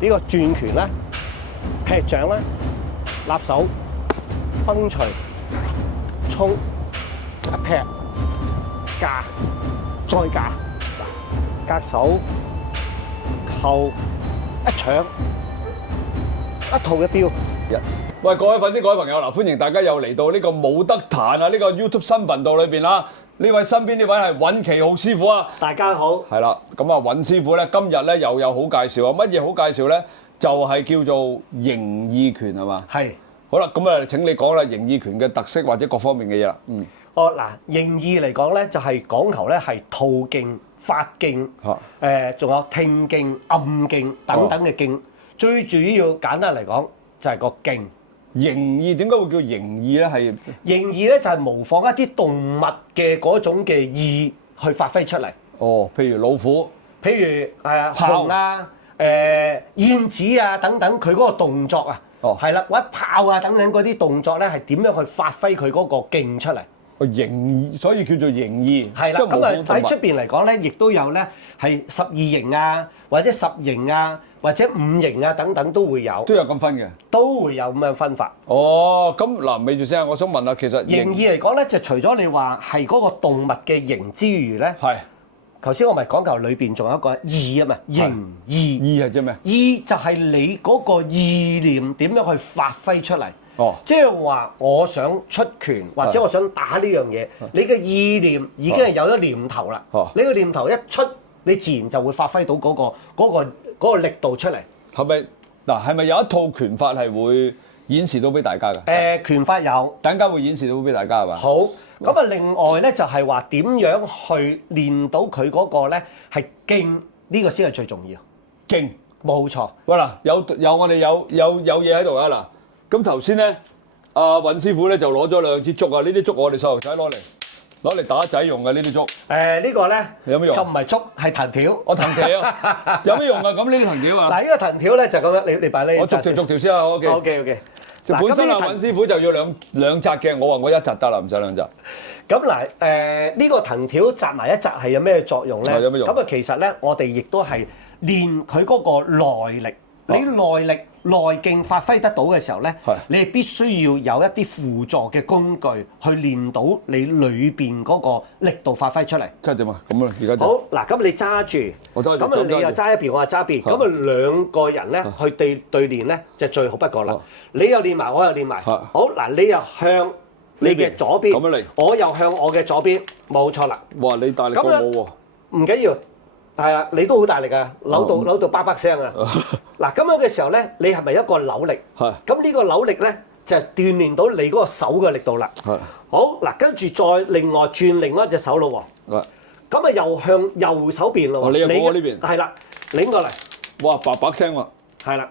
呢個轉拳啦、劈掌啦、立手、崩錘、衝、一劈、架、再架、隔手、扣、一搶、一套一雕。喂，各位粉絲、各位朋友嗱，歡迎大家又嚟到呢個冇得彈啊！呢個 YouTube 新頻道裏邊啦，呢位身邊呢位係尹其浩師傅啊。大家好。係啦，咁啊尹師傅咧，今日咧又有好介紹啊！乜嘢好介紹咧？就係叫做形意拳係嘛？係。好啦，咁啊請你講啦，形意拳嘅特色或者各方面嘅嘢啦。嗱，形意嚟講咧，就係講求咧係吐勁、發勁，仲有聽勁、暗勁等等嘅勁。最主要簡單嚟講，就係個勁。形意點解會叫形意咧？係形意咧就係模仿一啲動物嘅嗰種嘅意去發揮出嚟。哦，譬如老虎，譬如熊啊、燕子啊等等，佢嗰個動作啊，係啦，或者豹啊等等嗰啲動作咧，係點樣去發揮佢嗰個勁出嚟？形，所以叫做形意。係啦，咁啊喺出邊嚟講咧，亦都有咧係12形啊，或者10形啊。或者5形啊等等都會有，都有咁分嘅，都會有咁樣分法。哦，咁嗱，咪住先啊！我想問下，其實形意嚟講咧，就除咗你話係嗰個動物嘅形之餘咧，係頭先我咪講求裏邊仲有一個意啊嘛，形意。意係啫咩？意就係你嗰個意念點樣去發揮出嚟。哦，即係話我想出拳或者我想打呢樣嘢，你嘅意念已經係有咗念頭啦。你個念頭一出，你自然就會發揮到嗰個力度出嚟。係咪嗱？係咪有一套拳法係會演示到俾大家㗎？拳法有，等間會演示到俾大家係嘛？好，咁啊，另外咧就係話點樣去練到佢嗰個咧係勁，呢個先係最重要。勁，冇錯。喂嗱，我哋有嘢喺度啊嗱。咁頭先咧，阿尹師傅咧就攞咗2支竹啊，呢啲竹我哋細路仔攞嚟打仔用嘅呢啲竹。呢個咧有咩用？就唔係竹，係藤條。我藤條有咩用啊？咁呢啲藤條啊？嗱，呢個藤條咧就咁樣，你擺呢？我逐條先啊。OK。本身阿尹師傅就要兩紮嘅，我話我一紮得啦，唔使兩紮。咁嗱，呢個藤條紮埋一紮係有咩作用咧？有咩用？咁啊，其實咧，我哋亦都係練佢嗰個耐力。你耐力、內勁發揮得到嘅時候咧，你係必須要有一啲輔助嘅工具去練到你裏邊嗰個力度發揮出嚟。即係點啊？咁啊，而家好嗱，咁你揸住，咁啊你又揸一邊，我又揸一邊，咁啊兩個人咧去對練咧就最好不過啦。你又練埋，我又練埋。好嗱，你又向你嘅左邊，咁樣嚟，我又向我嘅左邊，冇錯啦。哇！你大力過我喎。唔緊要。係啊，你都好大力啊，扭到叭叭聲啊！嗱，咁樣嘅時候咧，你係咪一個扭力？係。咁呢個扭力咧，就係鍛鍊到你嗰個手嘅力度啦。係。好嗱，跟住再另外轉另外一隻手咯喎。係。咁啊，又向右手邊咯喎。你又過我呢邊。係啦，擰過嚟。哇！叭叭聲喎。係啦，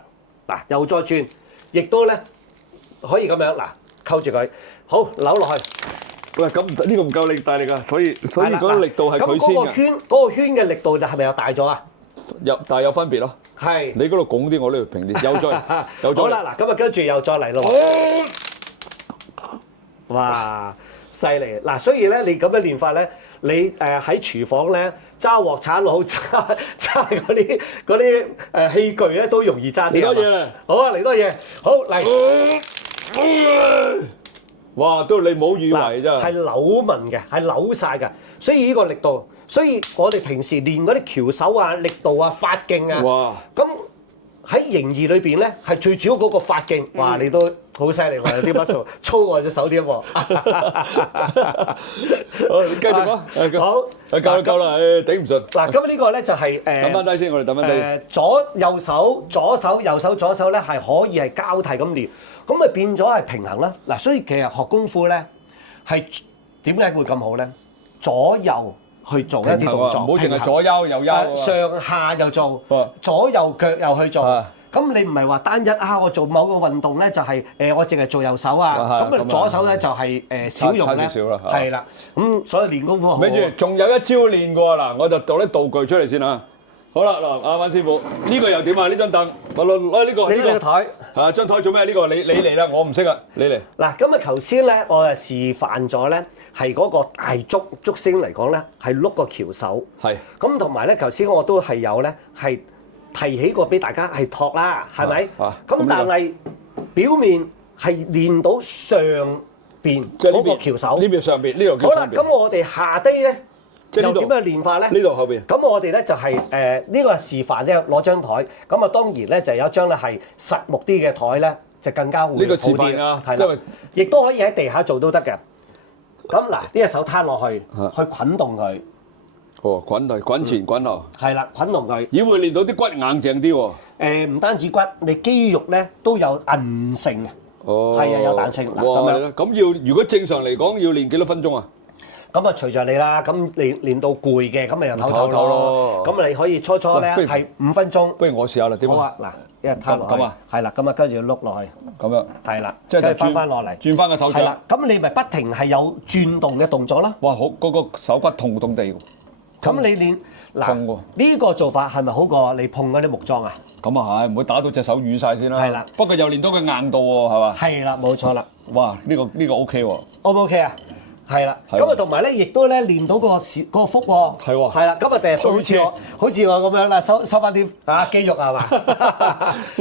嗱，又再轉，亦都咧可以咁樣嗱，扣住佢，好扭落去。喂，咁呢個唔夠力大力啊，所以嗰個力度係佢先嘅。嗰個圈嘅力度就係咪又大咗啊？但係有分別咯。係。你嗰度拱啲，我呢度平啲。有再。好啦，嗱，咁啊跟住又再嚟咯。哇，犀利！嗱，所以咧，你咁樣練法咧，你喺廚房咧揸鑊鏟佬揸嗰啲器具咧都容易揸啲。嚟多嘢啦！好啊，嚟多嘢。好嚟。哇！都你冇以為啫，係扭紋嘅，係扭晒嘅，所以呢個力度，所以我哋平時練嗰啲翹手啊、力度啊、發勁啊，哇！咁喺形意裏邊咧，係最主要嗰個發勁。哇！你都好犀利喎，有啲乜數粗我隻手啲喎。好，你繼續講。好，夠啦，頂唔順。嗱，咁呢個咧就係揼翻低先，我哋揼翻低。右手、左手咧係可以係交替咁練。咁咪變咗係平衡啦。嗱，所以其實學功夫咧係點解會咁好咧？左右去做一啲動作，唔好淨係左腰右腰，上下又做，左右腳又去做。咁你唔係話單一我做某個運動咧就係我淨係做右手啊，咁啊左手咧就係少用咧，係啦。咁所以練功夫好。跟住仲有一招練過嗱，我就攞啲道具出嚟先啊。好啦，嗱，阿尹師傅，呢個又點啊？呢張凳，攞呢個。呢個台。係張台做咩？呢個你嚟啦，我唔識啊，你嚟。嗱，咁啊頭先咧，我係示範咗咧，係嗰個大竹升嚟講咧，係碌個翹手。係。咁同埋咧，頭先我都係有咧，係提起過俾大家係托啦，係咪？咁咁但係表面係練到上邊嗰個橋手，呢邊上邊，呢度叫好啦，上邊。咁我哋下低咧又點樣練法咧？呢度後邊。咁我哋咧就係呢個係示範啫，攞張台。咁啊當然咧就有一張咧係實木啲嘅台咧，就更加會好呢個示啲範啊，係啦，亦都可以喺地下做都得嘅。咁嗱，呢隻手攤落去，去滾動佢。哦，滾前滾後。係啦，滾動佢。咦，會練到啲骨硬淨啲喎。唔單止骨，你肌肉咧都有韌性嘅。哦。係啊，有彈性。嗱咁樣。咁要如果正常嚟講要練幾多分鐘啊？咁啊，隨著你啦。咁練到攰嘅，咁咪又唞唞咯。咁你可以初咧係5分鐘。不如我試下啦，點啊？好啊，嗱，一攤落去。咁啊。係啦，咁啊跟住碌落去。咁樣。係啦，即係跟住翻落嚟。轉翻個手掌。係啦，咁你咪不停係有轉動嘅動作啦。哇！好嗰個手骨痛痛地喎。咁你練嗱呢個做法係咪好過你碰嗰啲木樁啊？咁啊係，唔會打到隻手瘀晒先啦。係啦。不過又練到佢硬度喎，係嘛？係啦，冇錯啦。哇！呢個 OK 喎。O 唔 OK 啊？係啦。咁啊同埋咧，亦都咧練到嗰個腹喎。係喎。係啦，咁啊第日好似我咁樣啦，收翻啲肌肉係嘛？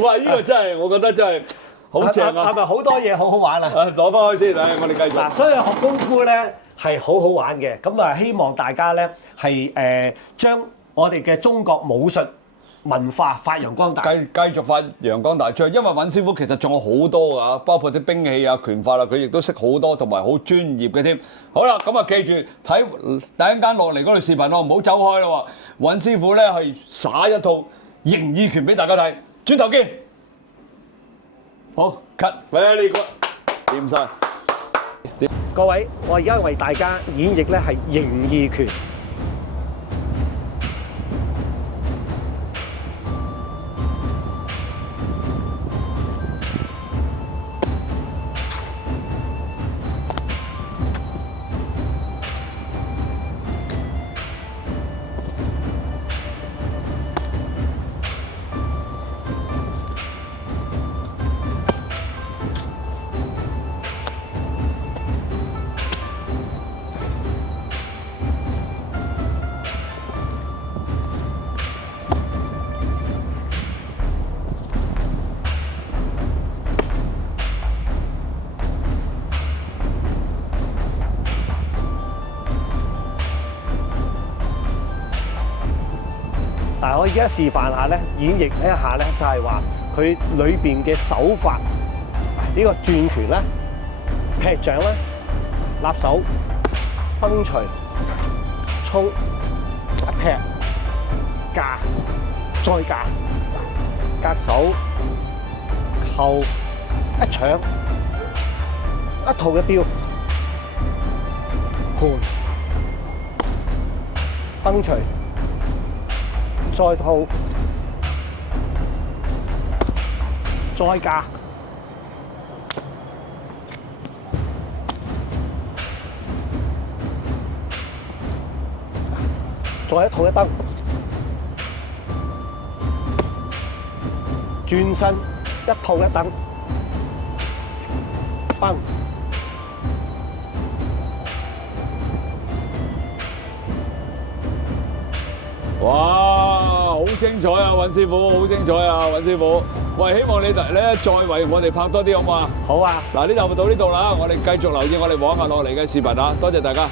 哇！呢個真係，我覺得真係好正啊！係咪好多嘢好好玩啊？攞翻開先，我哋繼續。嗱，所以學功夫咧係好好玩嘅，咁啊希望大家咧係將我哋嘅中國武術文化發揚光大，繼續發揚光大出去。因為尹師傅其實仲有好多㗎，包括啲兵器啊、拳法啊，佢亦都識好多，同埋好專業嘅添。好啦，咁啊記住睇第一間落嚟嗰條視頻咯，唔好走開咯喎。尹師傅咧係耍一套形意拳俾大家睇，轉頭見。好 cut， very good，掂晒。各位，我而家為大家演繹咧係形意拳。但係我而家示範下咧，演繹一下咧，就係話佢裏邊嘅手法，呢個轉拳啦、劈掌啦、立手、崩錘、衝、一劈、架、再架、隔手、扣、一搶、一套嘅標、盤、崩錘。再套，再架，再一套一蹬，轉身一套一蹬，崩。哇！好精彩啊，尹師傅，好精彩啊，尹師傅。喂，希望你哋咧再為我哋拍多啲好嘛？好啊！嗱，呢度到呢度啦，我哋繼續留意我哋往下落嚟嘅視頻啊，多謝大家。